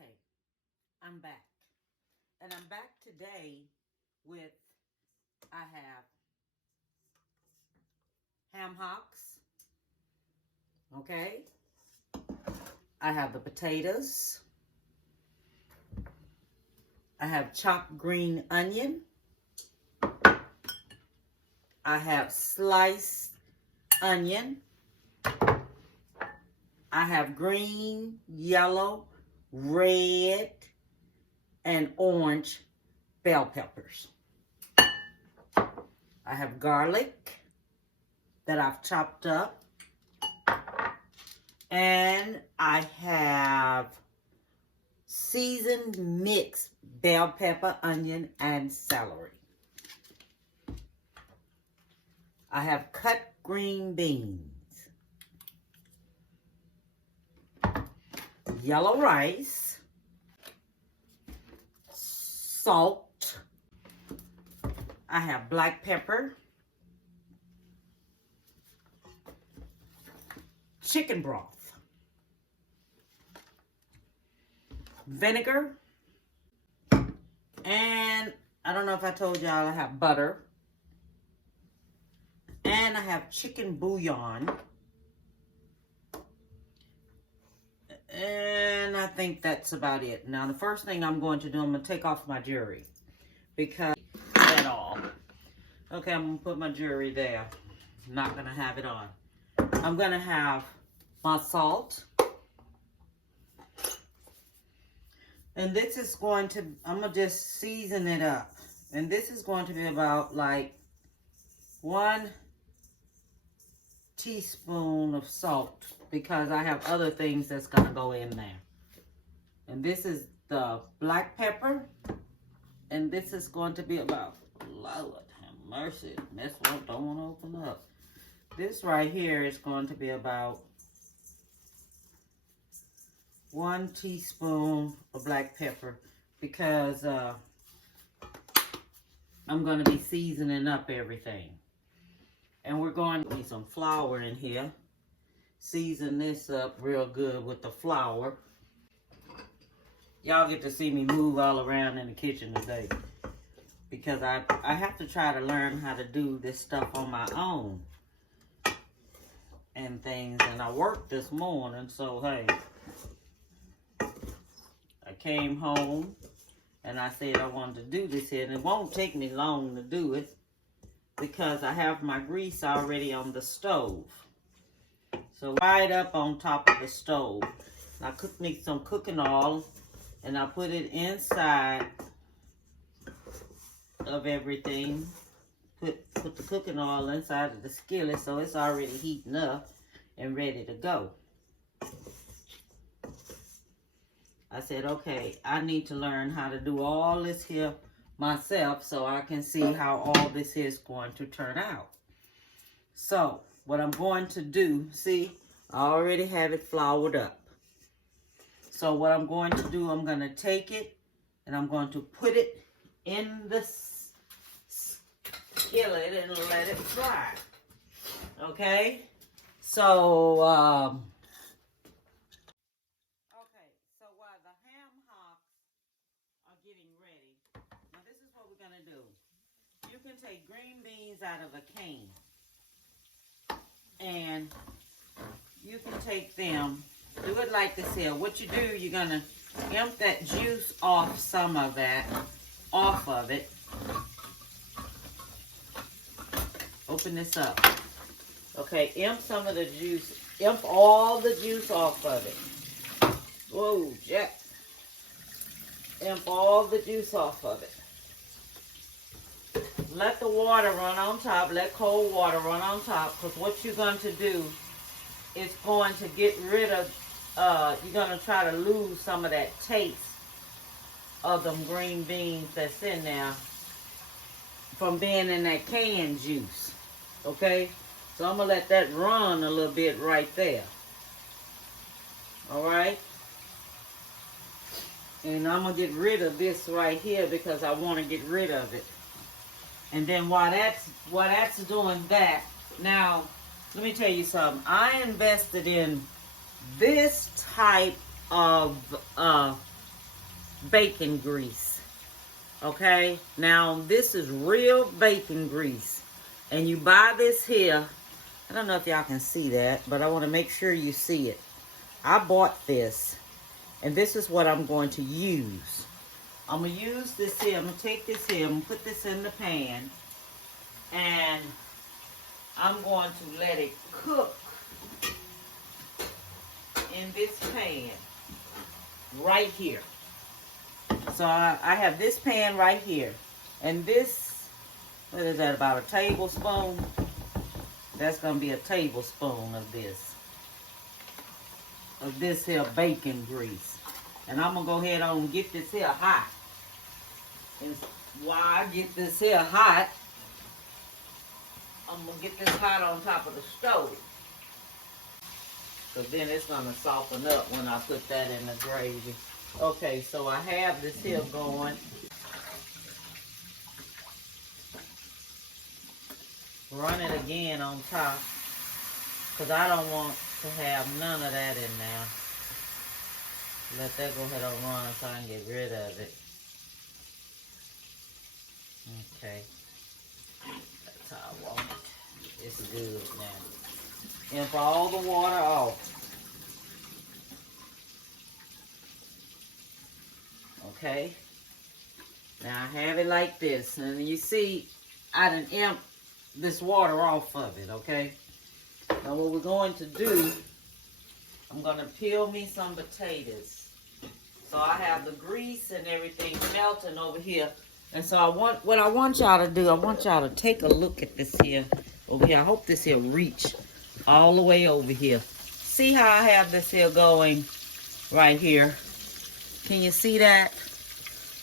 Okay, I'm back. And I'm back today with, I have ham hocks. Okay. I have the potatoes. I have chopped green onion. I have sliced onion. I have green, yellow, red, and orange bell peppers. I have garlic that I've chopped up. And I have seasoned mixed bell pepper, onion, and celery. I have cut green beans. Yellow rice. Salt. I have black pepper. Chicken broth. Vinegar. And I don't know if I told y'all I have butter. And I have chicken bouillon. And I think that's about it. Now the first thing I'm going to do, I'm going to take off my jewelry. Because that's all. Okay, I'm going to put my jewelry there. I'm not going to have it on. I'm going to have my salt. And this is going to, I'm going to just season it up. And this is going to be about like 1 teaspoon of salt, because I have other things that's going to go in there. And this is the black pepper. And this is going to be about, Lord have mercy, this one don't want to open up. This right here is going to be about 1 teaspoon of black pepper, because I'm going to be seasoning up everything. And we're going to need some flour in here. Season this up real good with the flour. Y'all get to see me move all around in the kitchen today, because I have to try to learn how to do this stuff on my own and things. And I worked this morning, so hey, I came home and I said I wanted to do this here, and it won't take me long to do it because I have my grease already on the stove. So right up on top of the stove. I me some cooking oil, and I put it inside of everything. Put the cooking oil inside of the skillet, so it's already heating up and ready to go. I said, okay, I need to learn how to do all this here myself so I can see how all this is going to turn out. So what I'm going to do, see, I already have it floured up. So what I'm going to do, I'm going to take it and I'm going to put it in the skillet and let it fry. Okay? So, while the ham hocks are getting ready, now this is what we're going to do. You can take green beans out of a can, and you can take them, do it like this here. What you do, you're going to empty that juice off some of that, off of it. Open this up. Okay, empty some of the juice, empty all the juice off of it. Whoa, Jack. Empty all the juice off of it. Let the water run on top. Let cold water run on top. Because what you're going to do is going to get rid of, you're going to try to lose some of that taste of them green beans that's in there from being in that canned juice. Okay? So I'm going to let that run a little bit right there. Alright? And I'm going to get rid of this right here because I want to get rid of it. And then while that's doing that, now, let me tell you something. I invested in this type of bacon grease. Okay, now this is real bacon grease. And you buy this here. I don't know if y'all can see that, but I want to make sure you see it. I bought this. And this is what I'm going to use. I'm going to use this here. I'm going to take this here. I'm going to put this in the pan. And I'm going to let it cook in this pan right here. So I have this pan right here. And this, what is that, about a tablespoon? That's going to be a tablespoon of this here bacon grease. And I'm going to go ahead on and get this here hot. And while I get this here hot, I'm going to get this hot on top of the stove. So then it's going to soften up when I put that in the gravy. Okay, so I have this here going. Run it again on top. Because I don't want to have none of that in there. Let that go ahead and run so I can get rid of it. Okay. That's how I want it. It's good now. And for all the water off. Okay. Now I have it like this. And you see, I done emptied this water off of it, okay? Now what we're going to do, I'm going to peel me some potatoes. So I have the grease and everything melting over here. And so what I want y'all to do, I want y'all to take a look at this here over here. I hope this here reach all the way over here. See how I have this here going right here? Can you see that?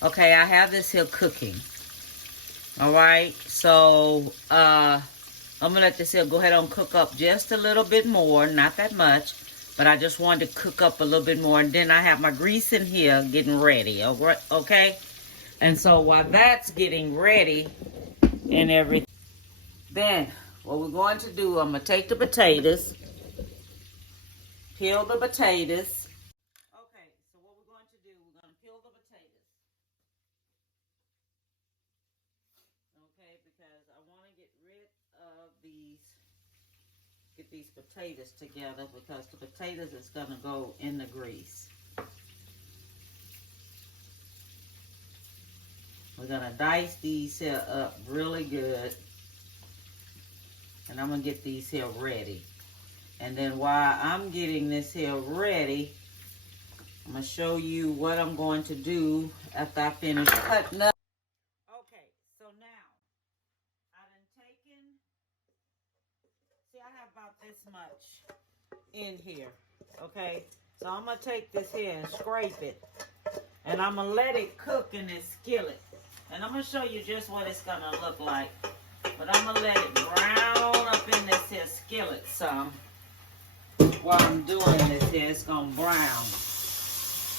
Okay, I have this here cooking. All right, so I'm gonna let this here go ahead and cook up just a little bit more, not that much, but I just wanted to cook up a little bit more. And then I have my grease in here getting ready, okay? And so while that's getting ready and everything, then what we're going to do, I'm gonna take the potatoes, peel the potatoes. Okay, so what we're going to do, we're gonna peel the potatoes. Okay, because I want to get rid of get these potatoes together because the potatoes is going to go in the grease. We're going to dice these here up really good. And I'm going to get these here ready. And then while I'm getting this here ready, I'm going to show you what I'm going to do after I finish cutting up. About this much in here, okay? So I'm gonna take this here and scrape it, and I'm gonna let it cook in this skillet, and I'm gonna show you just what it's gonna look like. But I'm gonna let it brown up in this here skillet some. While I'm doing this here, it's gonna brown.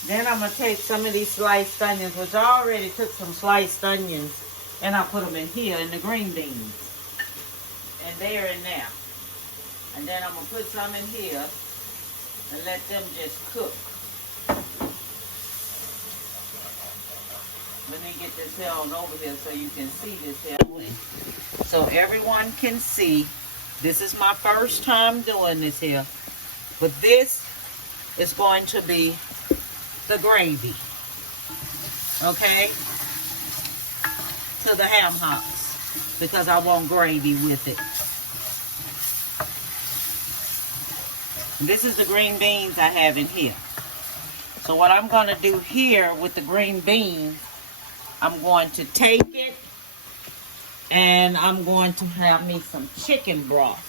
Then I'm gonna take some of these sliced onions, which I already took some sliced onions, and I put them in here in the green beans, and they're in there. And then I'm going to put some in here and let them just cook. Let me get this here on over here so you can see this here. So everyone can see, this is my first time doing this here. But this is going to be the gravy. Okay? To the ham hocks. Because I want gravy with it. This is the green beans I have in here. So what I'm going to do here with the green beans, I'm going to take it and I'm going to have me some chicken broth.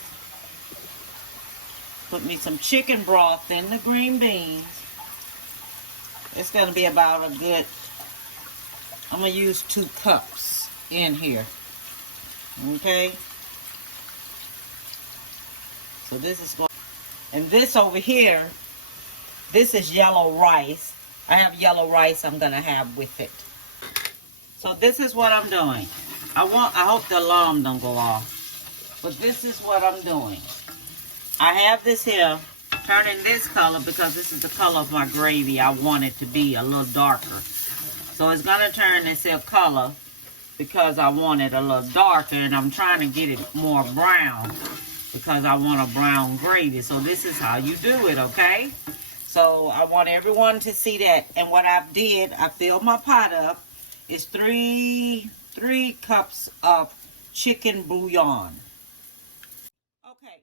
Put me some chicken broth in the green beans. It's going to be about a good, I'm going to use 2 cups in here. Okay? So this is going. And this over here, this is yellow rice. I have yellow rice I'm going to have with it. So this is what I'm doing. I hope the alarm don't go off. But this is what I'm doing. I have this here, turning this color because this is the color of my gravy. I want it to be a little darker. So it's going to turn this here color because I want it a little darker, and I'm trying to get it more brown because I want a brown gravy. So this is how you do it, okay? So I want everyone to see that. And what I did, I filled my pot up. It's three cups of chicken bouillon. Okay,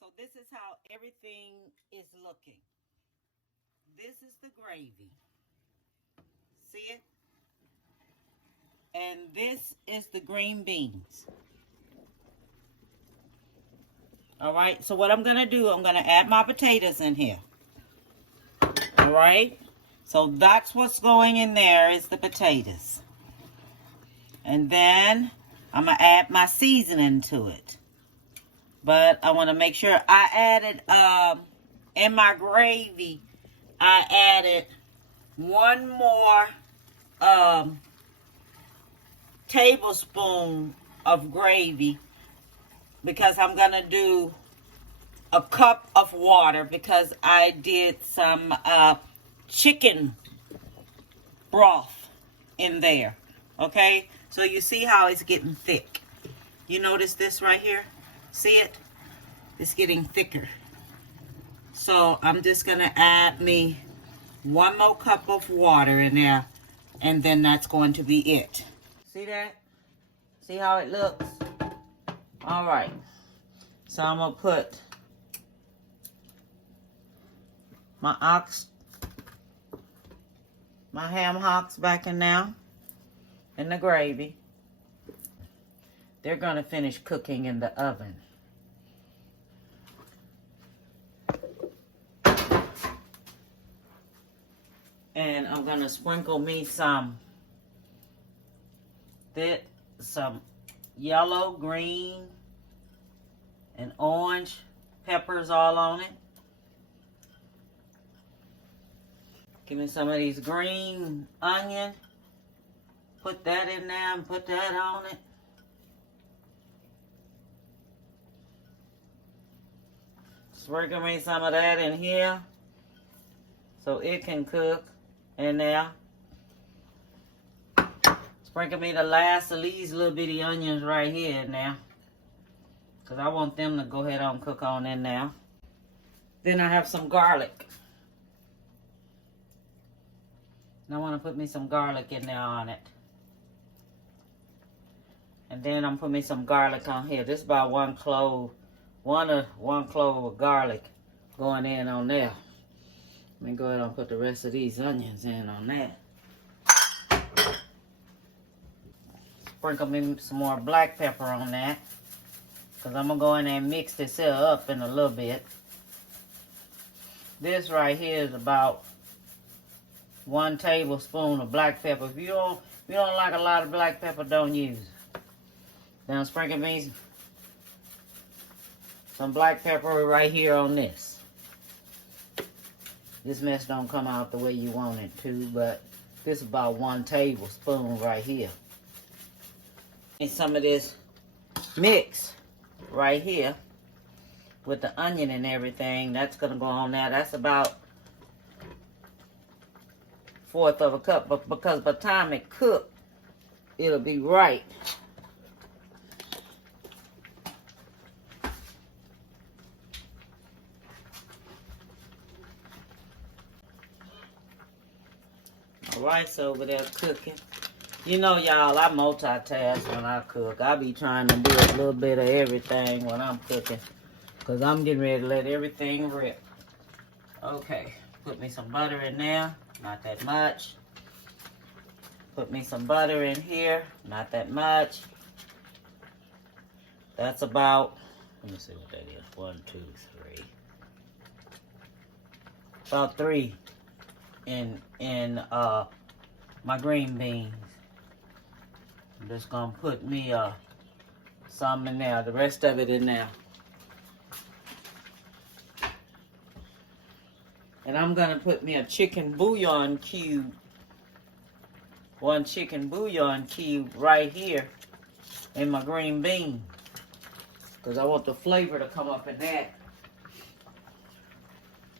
so this is how everything is looking. This is the gravy. See it? And this is the green beans. All right, so what I'm going to do, I'm going to add my potatoes in here. All right, so that's what's going in there is the potatoes. And then I'm going to add my seasoning to it. But I want to make sure I added, in my gravy, I added one more tablespoon of gravy because I'm going to do a cup of water because I did some chicken broth in there. Okay, so you see how it's getting thick. You notice this right here? See it? It's getting thicker. So I'm just going to add me one more cup of water in there, and then that's going to be it. See that? See how it looks? All right. So I'm going to put my ham hocks back in now in the gravy. They're going to finish cooking in the oven. And I'm going to sprinkle me some yellow, green, and orange peppers all on it. Give me some of these green onion. Put that in there and put that on it. Sprinkle me some of that in here so it can cook in there. Sprinkle me the last of these little bitty onions right here in there, because I want them to go ahead and cook on in there. Then I have some garlic. And I want to put me some garlic in there on it. And then I'm putting me some garlic on here. This is about one clove of garlic going in on there. Let me go ahead and put the rest of these onions in on that. Sprinkle me some more black pepper on that, because I'm going to go in there and mix this here up in a little bit. This right here is about 1 tablespoon of black pepper. If you don't like a lot of black pepper, don't use it. Now sprinkle me some black pepper right here on this. This mess don't come out the way you want it to, but this is about 1 tablespoon right here. And some of this mix right here with the onion and everything, that's going to go on there. That's about 1/4 of a cup, but because by the time it cooks, it'll be right. Alright, so over there cooking. You know, y'all, I multitask when I cook. I be trying to do a little bit of everything when I'm cooking, because I'm getting ready to let everything rip. Okay, put me some butter in there. Not that much. Put me some butter in here. Not that much. That's about, let me see what that is. 1, 2, 3. About 3 in my green beans. I'm just gonna put me some in there. The rest of it in there. And I'm going to put me a chicken bouillon cube. 1 chicken bouillon cube right here in my green bean. Because I want the flavor to come up in that.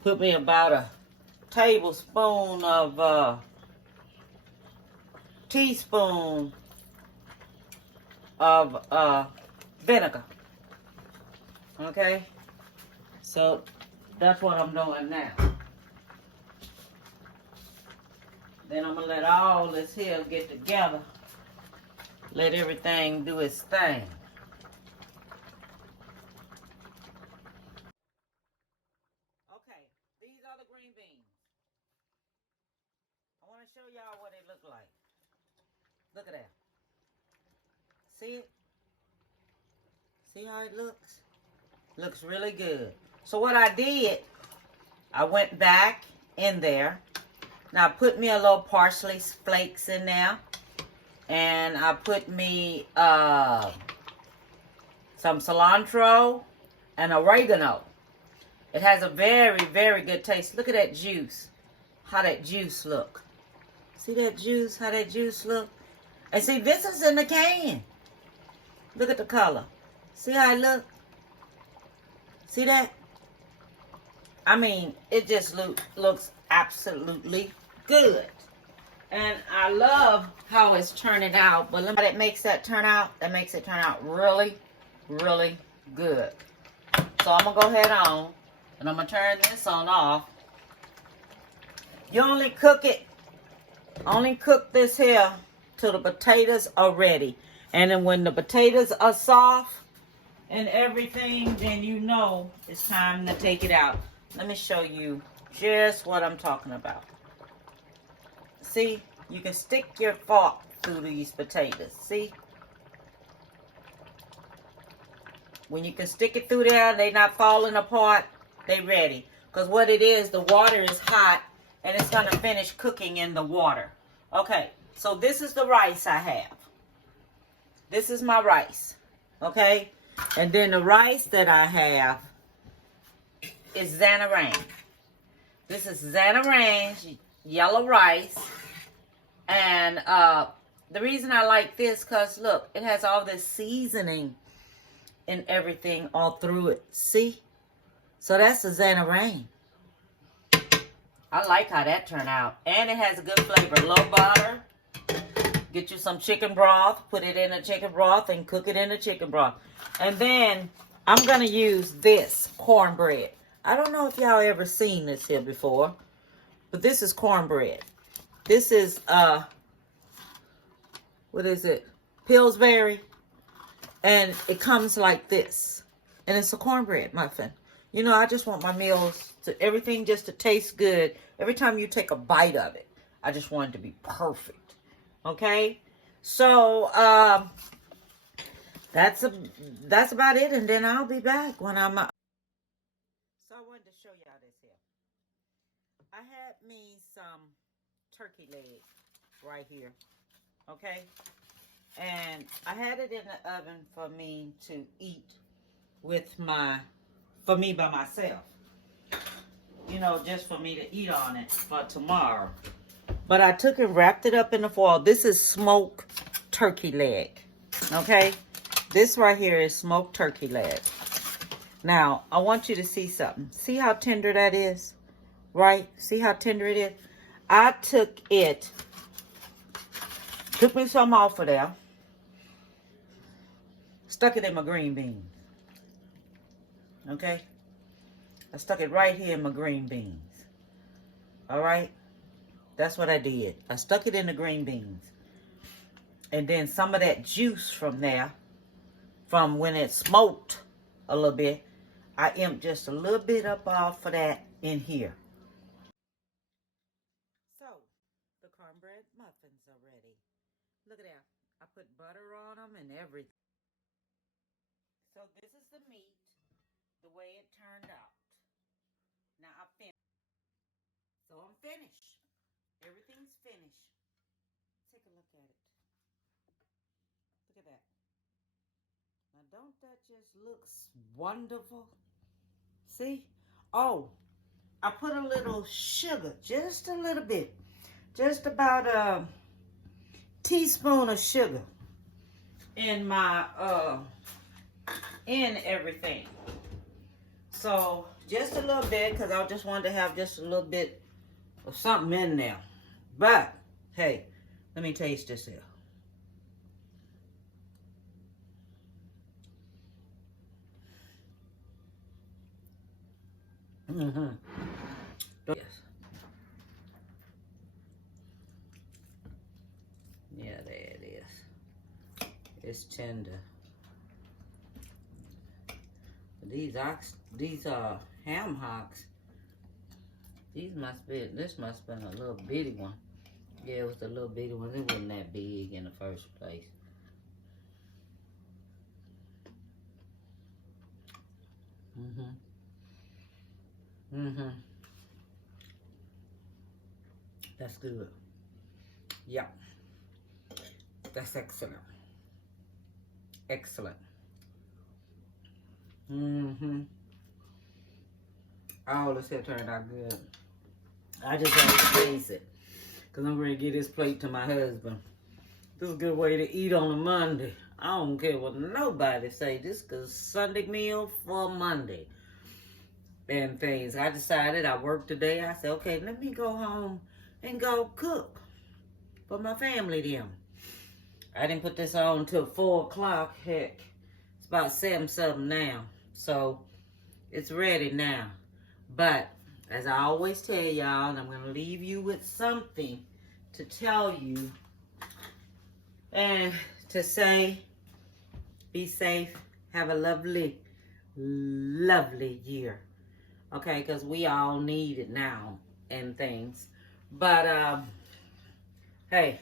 Put me about a tablespoon of teaspoon of vinegar. Okay? So that's what I'm doing now. Then I'm going to let all this here get together. Let everything do its thing. Okay, these are the green beans. I want to show y'all what they look like. Look at that. See it? See how it looks? Looks really good. So what I did, I went back in there. Now I put me a little parsley flakes in there. And I put me some cilantro and oregano. It has a very, very good taste. Look at that juice. How that juice look. See that juice? How that juice look? And see, this is in the can. Look at the color. See how it look? See that? I mean, it just looks absolutely good. And I love how it's turning out. But look how that makes that turn out. That makes it turn out really, really good. So I'm going to go ahead on. And I'm going to turn this on off. You only cook this here till the potatoes are ready. And then when the potatoes are soft and everything, then you know it's time to take it out. Let me show you just what I'm talking about. See, you can stick your fork through these potatoes. See? When you can stick it through there, they not falling apart, they ready. Because what it is, the water is hot and it's going to finish cooking in the water. Okay, so this is the rice I have. This is my rice. Okay? And then the rice that I have is Zanarang. This is Zanarang yellow rice. And the reason I like this, because look, it has all this seasoning and everything all through it. See? So that's the Zanarang. I like how that turned out. And it has a good flavor. Low butter. Get you some chicken broth. Put it in the chicken broth and cook it in the chicken broth. And then I'm going to use this cornbread. I don't know if y'all ever seen this here before. But this is cornbread. This is, what is it? Pillsbury. And it comes like this. And it's a cornbread muffin. You know, I just want my meals to, everything just to taste good. Every time you take a bite of it, I just want it to be perfect. Okay? So, that's about it. And then I'll be back when I'm, So I wanted to show y'all this here. I had me some turkey leg right here, okay, and I had it in the oven for me to eat with for me by myself, you know, just for me to eat on it for tomorrow. But I took and wrapped it up in the foil. This is smoked turkey leg, okay. This right here is smoked turkey leg. Now I want you to see something. See how tender that is, right? See how tender it is. I took me some off of there, stuck it in my green beans, okay? I stuck it right here in my green beans, all right? That's what I did. I stuck it in the green beans. And then some of that juice from there, from when it smoked a little bit, I emptied just a little bit up off of that in here. Cornbread muffins are ready. Look at that. I put butter on them and everything. So this is the meat, the way it turned out. Now I finished. So I'm finished. Everything's finished. Take a look at it. Look at that. Now don't that just look wonderful? See? Oh, I put a little sugar, just a little bit. Just about a teaspoon of sugar in my, in everything. So, just a little bit, because I just wanted to have just a little bit of something in there. But, hey, Let me taste this here. Mm-hmm. Yes. Yeah, there it is. It's tender. These ham hocks. This must have been a little bitty one. Yeah, it was the little bitty one. It wasn't that big in the first place. That's good. Yep. That's excellent. Excellent. All this here turned out good. I just had to taste it. Because I'm ready to get this plate to my husband. This is a good way to eat on a Monday. I don't care what nobody say. This is Sunday meal for Monday. And things. I decided I worked today. I said, okay, let me go home and go cook for my family then. I didn't put this on until 4 o'clock. Heck, it's about 7 something now. So it's ready now. But as I always tell y'all, and I'm going to leave you with something to tell you and to say, be safe, have a lovely, lovely year. Okay, because we all need it now and things. But, hey,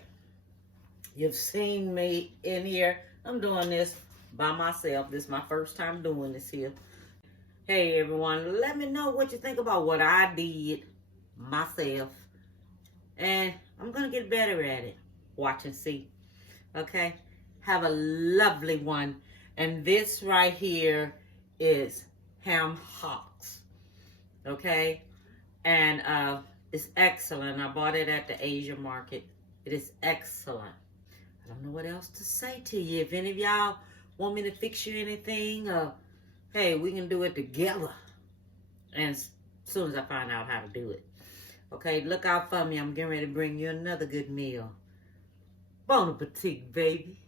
you've seen me in here. I'm doing this by myself. This is my first time doing this here. Hey, everyone, let me know what you think about what I did myself. And I'm going to get better at it. Watch and see. Okay? Have a lovely one. And this right here is ham hocks. Okay? And it's excellent. I bought it at the Asia market. It is excellent. I don't know what else to say to you. If any of y'all want me to fix you anything, hey, we can do it together. And as soon as I find out how to do it. Okay, look out for me. I'm getting ready to bring you another good meal. Bon appetit, baby.